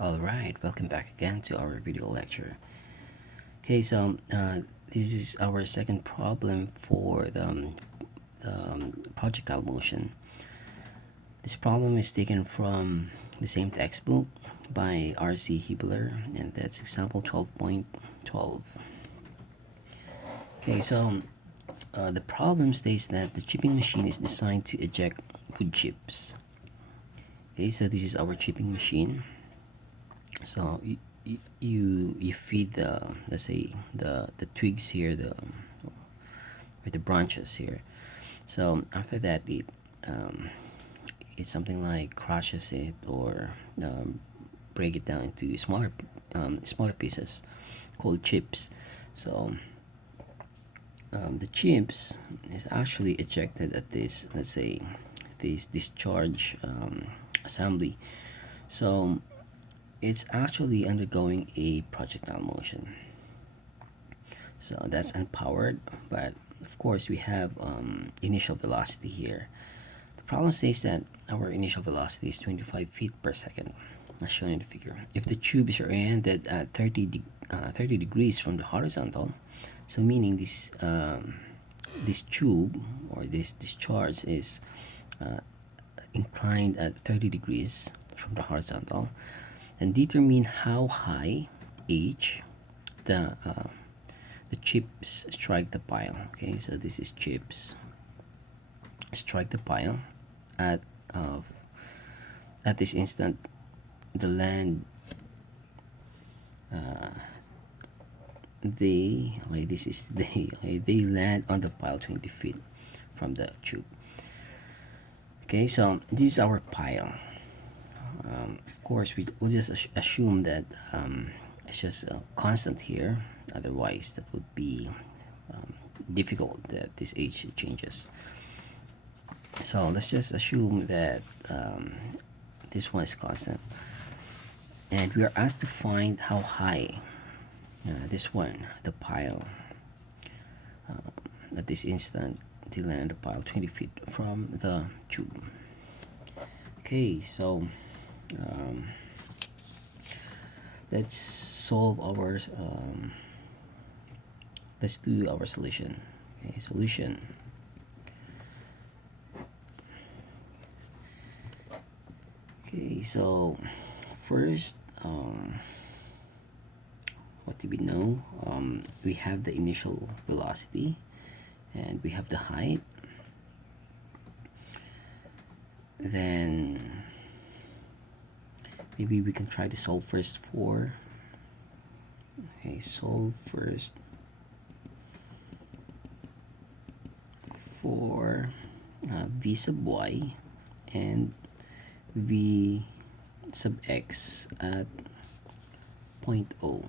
Alright, welcome back again to our video lecture. Okay, this is our second problem for the projectile motion. This problem is taken from the same textbook by R.C. Hibbeler, and that's example 12.12. Okay, the problem states that the chipping machine is designed to eject wood chips. Okay, so this is our chipping machine. So you feed the, let's say, the twigs here, the branches here. So after that it's something like crushes it or break it down into smaller pieces called chips. So the chips is actually ejected at this, let's say, this discharge assembly. So it's actually undergoing a projectile motion. So that's unpowered, but of course we have initial velocity here. The problem says that our initial velocity is 25 feet per second, as shown in the figure. If the tube is oriented at 30 degrees from the horizontal, so meaning this tube or this discharge is inclined at 30 degrees from the horizontal, and determine how high h the chips strike the pile. Okay, so this is chips strike the pile at this instant. The land they land on the pile 20 feet from the tube. Okay, so this is our pile. Of course, we'll just assume that it's just constant here. Otherwise, that would be difficult that this age changes. So let's just assume that this one is constant, and we are asked to find how high this one, the pile, at this instant they land the pile 20 feet from the tube. Okay, so let's solve our let's do our solution. Okay, solution. Okay, so first, what do we know? We have the initial velocity and we have the height. Then maybe we can try to solve first for, okay, solve first for v sub y and v sub x at point O.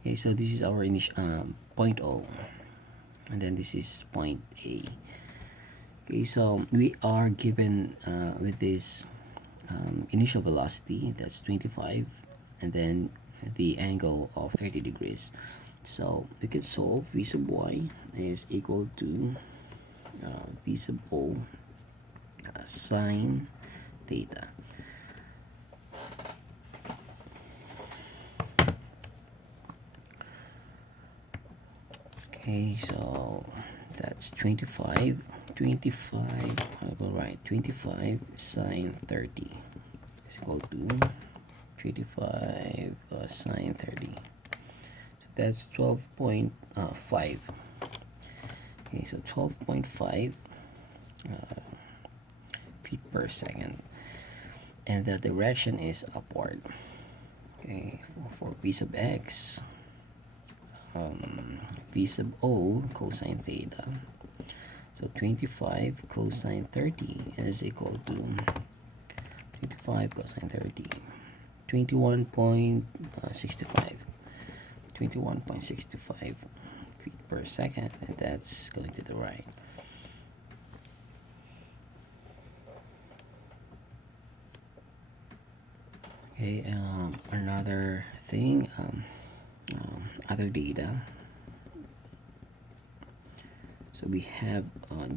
Okay, so this is our initial point O, and then this is point A. Okay, so we are given with this initial velocity, that's 25, and then the angle of 30 degrees. So we can solve v sub y is equal to v sub O sine theta. Okay, so that's 25, I'll go right, 25 sine 30 is equal to 25 sine 30. So that's 12.5. Okay, so 12.5 feet per second, and the direction is upward. Okay, for v sub x, v sub O cosine theta, so 25 cosine 30 is equal to 25 cosine 30, 21.65 feet per second, and that's going to the right. Okay, another thing, other data. So we have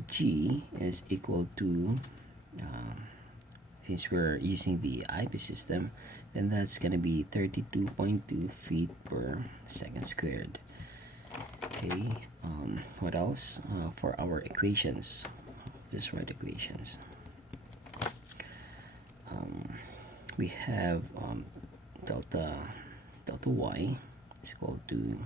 G is equal to since we're using the IP system, then that's gonna be 32.2 feet per second squared. Okay, what else? For our equations, just write equations. We have delta y is equal to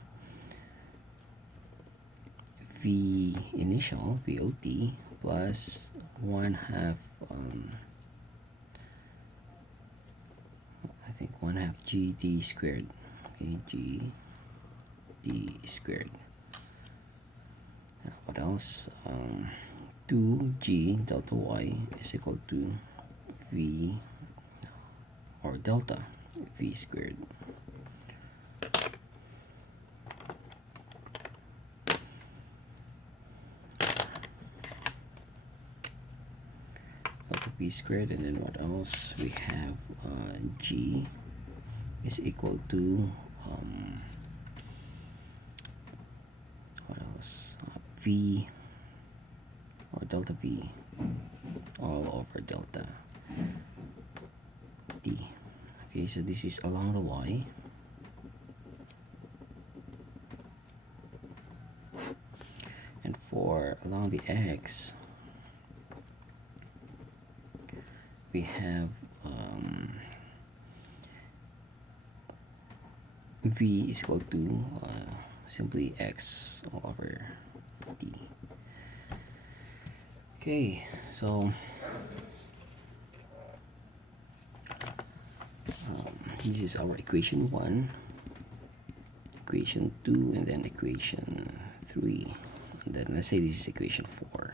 v initial VOT plus 1/2 I think 1/2 GD squared. Okay, GD squared. What else? 2G delta y is equal to V or delta V squared. Delta V squared, and then what else? We have G is equal to what else? V or delta V all over delta D. Okay, so this is along the y, and for along the x we have V is equal to simply x all over D. Okay, so this is our equation 1, equation 2, and then equation 3, and then let's say this is equation 4.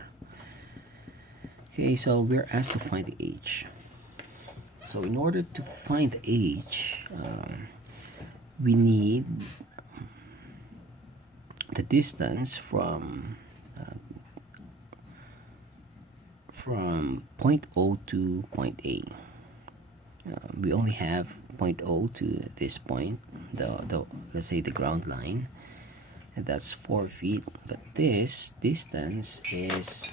Okay, so we're asked to find the h. So in order to find the h, we need the distance from point O to point A. We only have point O to this point, the let's say the ground line, and that's 4 feet. But this distance is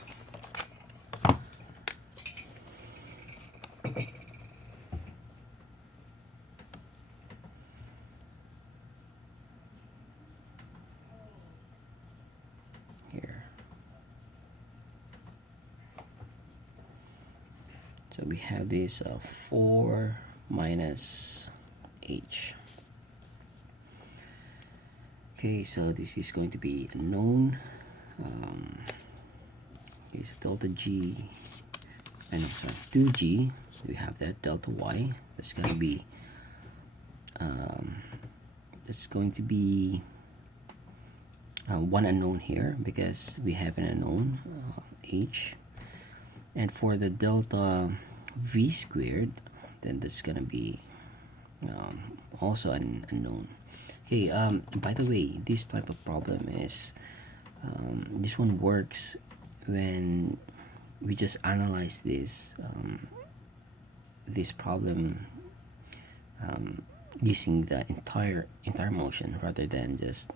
here. So we have this 4 minus h. Okay, so this is going to be a known. Okay, so delta g, and sorry, 2g. We have that delta y. That's going to be one unknown here because we have an unknown h. And for the delta v squared, then that's gonna be also an unknown. Okay, by the way, this type of problem is this one works when we just analyze this problem using the entire motion rather than just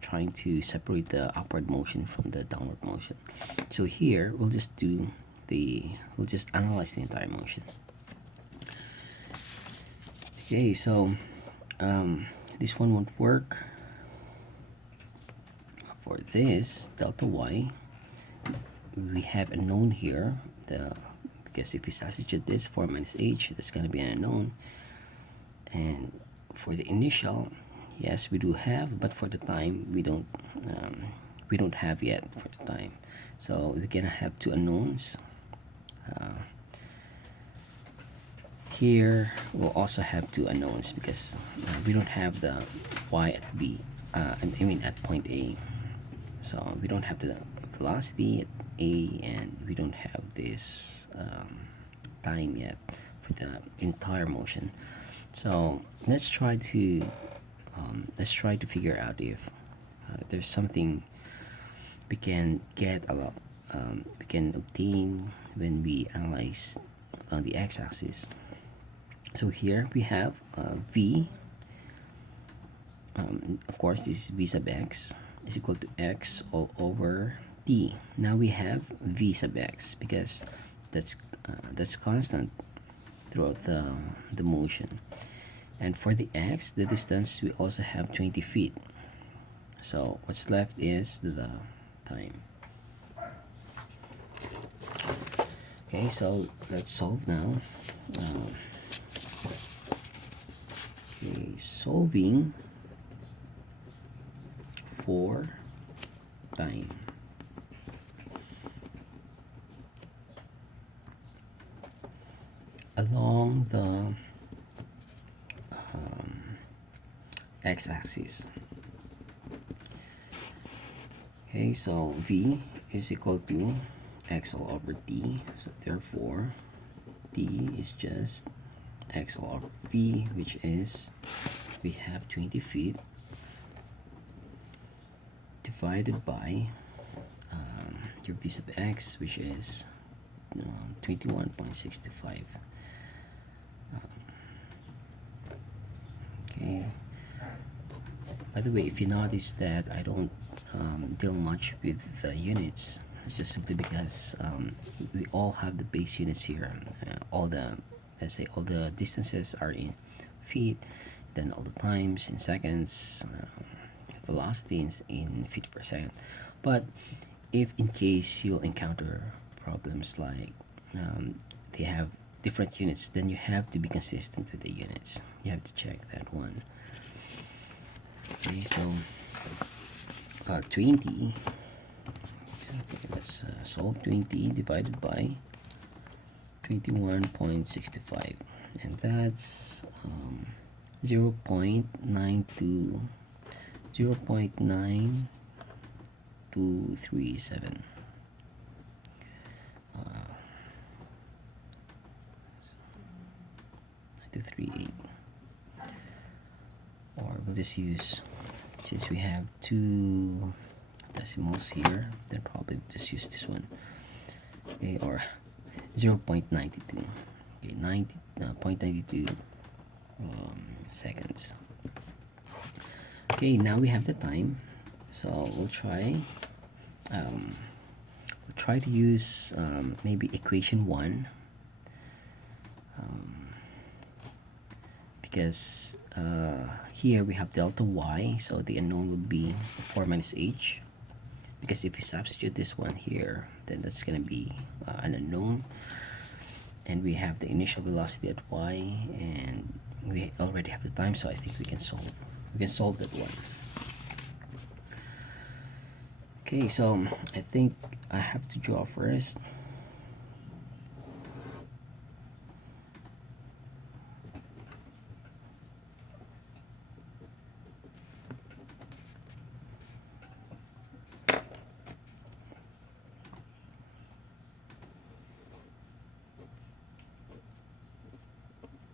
trying to separate the upward motion from the downward motion. So here we'll just analyze the entire motion. Okay, so this one won't work. For this delta y, we have a known here, because if we substitute this 4 minus h, that's going to be an unknown. And for the initial, yes, we do have, but for the time we don't have yet for the time. So we're gonna have two unknowns. Here we'll also have two unknowns because we don't have the y at B. I mean at point A. So we don't have the velocity at A, and we don't have this time yet for the entire motion. So let's try to figure out if there's something we can get we can obtain when we analyze on the x-axis. So here we have v. Of course, this v sub x is equal to x all over t. Now we have v sub x because that's constant throughout the motion. And for the x, the distance, we also have 20 feet. So what's left is the time. Okay, so let's solve now. Okay, solving for time. Along the x-axis. Okay, so v is equal to x all over t, so therefore t is just x all over v, which is, we have 20 feet divided by your v sub x, which is 21.65. Okay, by the way, if you notice that I don't deal much with the units, it's just simply because we all have the base units here. All the, let's say, all the distances are in feet, then all the times in seconds, velocity in 50%. But if in case you'll encounter problems like they have different units, then you have to be consistent with the units. You have to check that one. Okay, so 20. Okay, let's solve 20 divided by 21.65, and that's 0 0.92 0.9237. 238, or we'll just use, since we have two decimals here, then probably just use this one. Okay, or 0.92. Okay, 0.92 seconds. Okay, now we have the time, so we'll try to use maybe equation 1, because here we have delta y, so the unknown would be 4 minus h, because if we substitute this one here, then that's going to be an unknown, and we have the initial velocity at y, and we already have the time, so I think we can solve that one. Okay, so I think I have to draw first.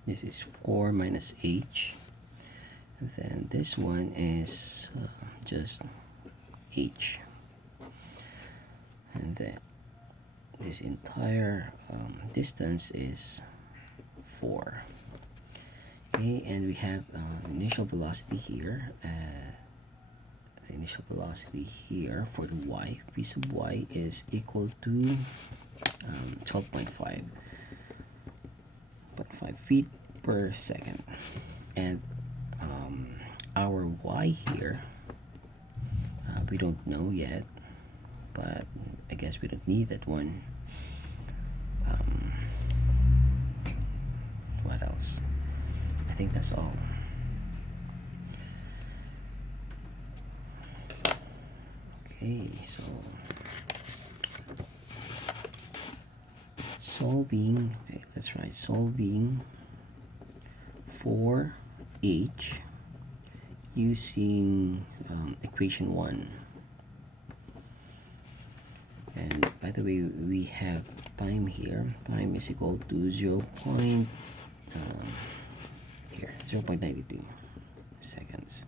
This is 4 minus h, and then this one is just h, and then this entire distance is 4. Okay, and we have initial velocity here. The initial velocity here for the y, v sub y, is equal to 12.5 feet per second, and our y here, we don't know yet, but I guess we don't need that one. What else? I think that's all. Okay, so solving, okay, that's right, solving for h using equation 1. And by the way, we have time here. Time is equal to 0.92 seconds.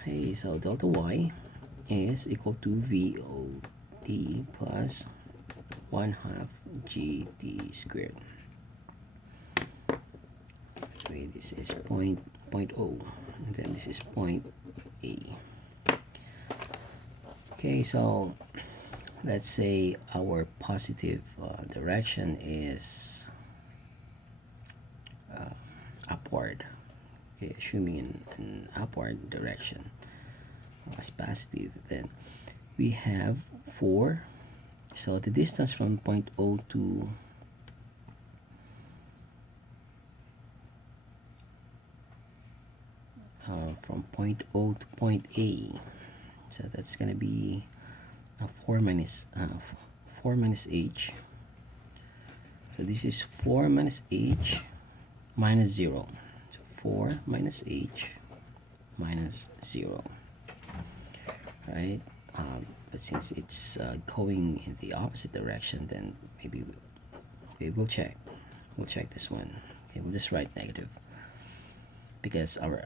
Okay, so delta y is equal to VOT plus 1/2 GT squared. Okay, this is point O, and then this is point A. Okay, so let's say our positive direction is upward. Okay, assuming an upward direction as positive, then we have 4. So the distance from point O to from point O to point A, so that's gonna be 4 minus 4 minus h. So this is 4 minus h minus 0. So 4 minus h minus 0, right? But since it's going in the opposite direction, then maybe we'll check this one. Okay, we'll just write negative because our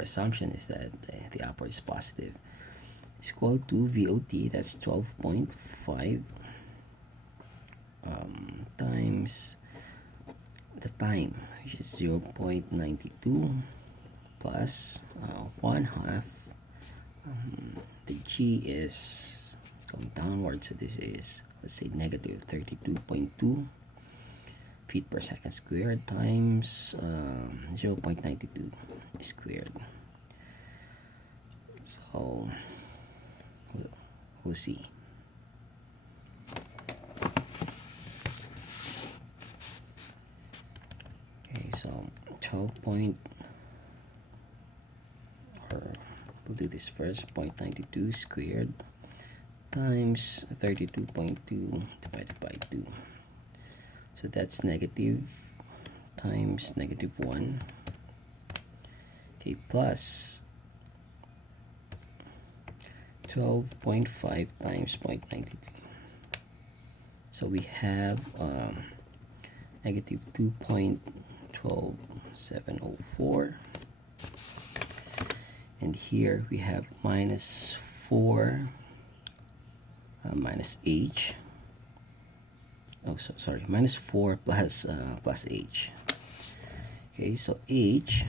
assumption is that the upward is positive. Is equal to VOT, that's 12.5 times the time, which is 0.92 plus 1/2. The G is going downward, so this is, let's say, negative 32.2 feet per second squared times 0.92 squared. So we'll see. Okay, so 12 point, or we'll do this first, 0.92 squared times 32.2 divided by 2. So that's negative times negative 1. Okay, plus 12.5 times 0.92. So we have negative 2.12704. And here we have minus 4 minus h. Oh, so sorry, minus 4 plus h. Okay, so h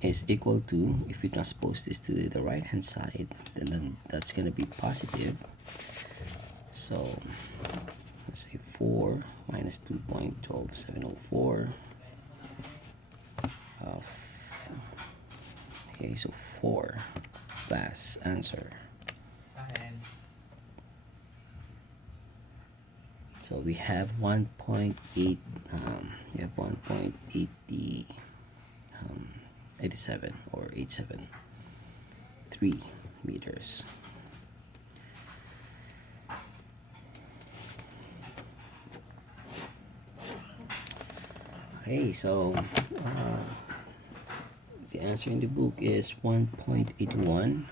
is equal to, if we transpose this to the right hand side, then that's going to be positive. So let's say 4 minus 2.12704. Okay, so 4 plus answer. So we have 1.8 we have 1.87 or 873 meters. Okay, so the answer in the book is 1.81.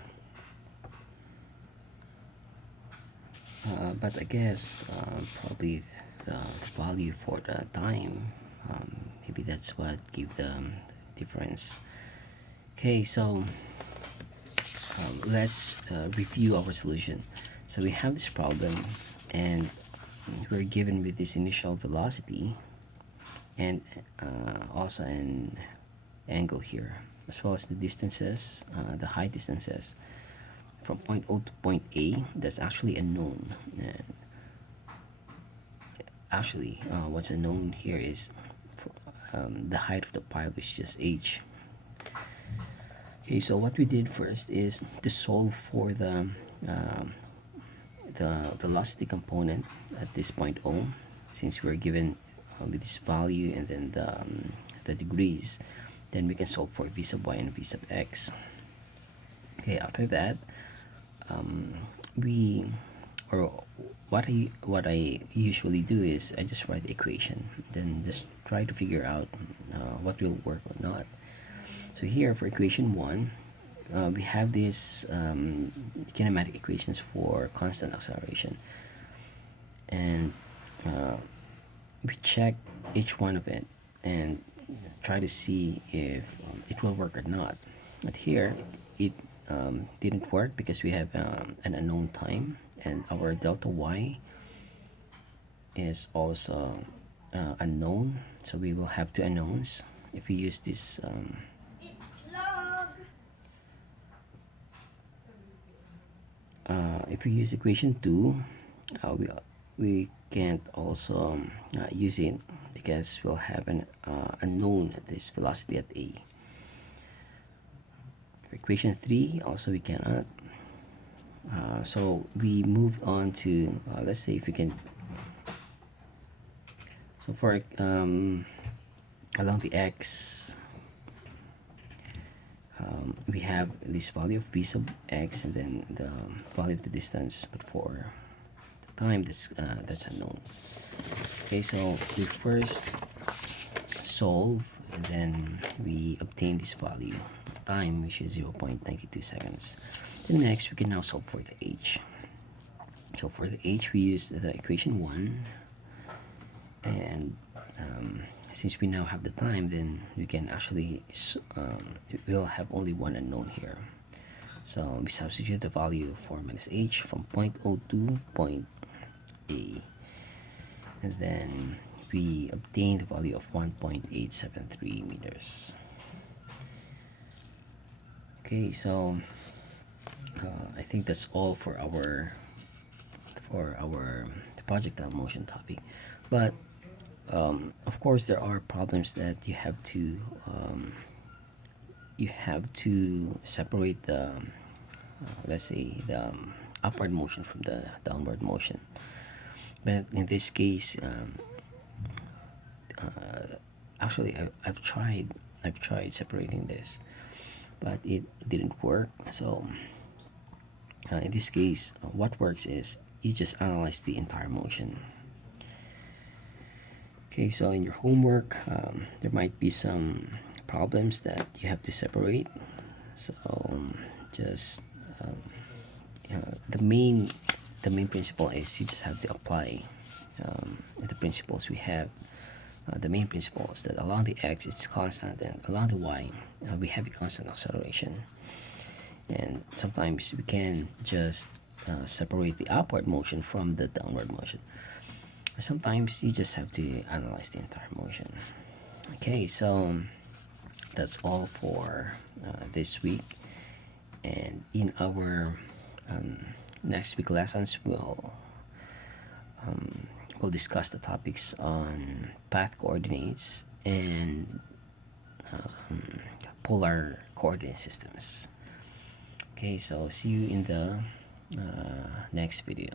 But I guess probably the value for the time, maybe that's what give the difference. Okay, so let's review our solution. So we have this problem, and we're given with this initial velocity and also an angle here, as well as the distances, the height distances from point O to point A. That's actually unknown. And actually what's unknown here is the height of the pilot, which is just h. Okay, so what we did first is to solve for the velocity component at this point O, since we're given with this value and then the degrees. Then we can solve for v sub y and v sub x. Okay, after that what I usually do is I just write the equation, then just try to figure out what will work or not. So here for equation 1, we have these kinematic equations for constant acceleration, and we check each one of it and try to see if it will work or not. But here it didn't work because we have an unknown time, and our delta y is also unknown, so we will have two unknowns if we use this if we use equation 2, we can't also use it because we'll have an unknown at this velocity at a. For equation 3 also we cannot. So we move on to let's say if we can. So for along the x, we have this value of v sub x and then the value of the distance, but for the time that's unknown. Okay, so we first solve and then we obtain this value time, which is 0.92 seconds. Then next we can now solve for the h. So for the h we use the equation 1, and since we now have the time, then we can actually we'll have only one unknown here. So we substitute the value for minus h from 0.02 point a, and then we obtain the value of 1.873 meters. Okay, so I think that's all for our projectile motion topic, but of course there are problems that you have to separate the let's say the upward motion from the downward motion. But in this case, actually I've tried separating this, but it didn't work. So in this case, what works is you just analyze the entire motion. Okay, so in your homework, there might be some problems that you have to separate. So just the main principle is you just have to apply the principles we have. The main principles that along the x it's constant, and along the y we have a constant acceleration. And sometimes we can just separate the upward motion from the downward motion. Or sometimes you just have to analyze the entire motion. Okay, so that's all for this week. And in our next week lessons, we'll discuss the topics on path coordinates and polar coordinate systems. Okay, so see you in the next video.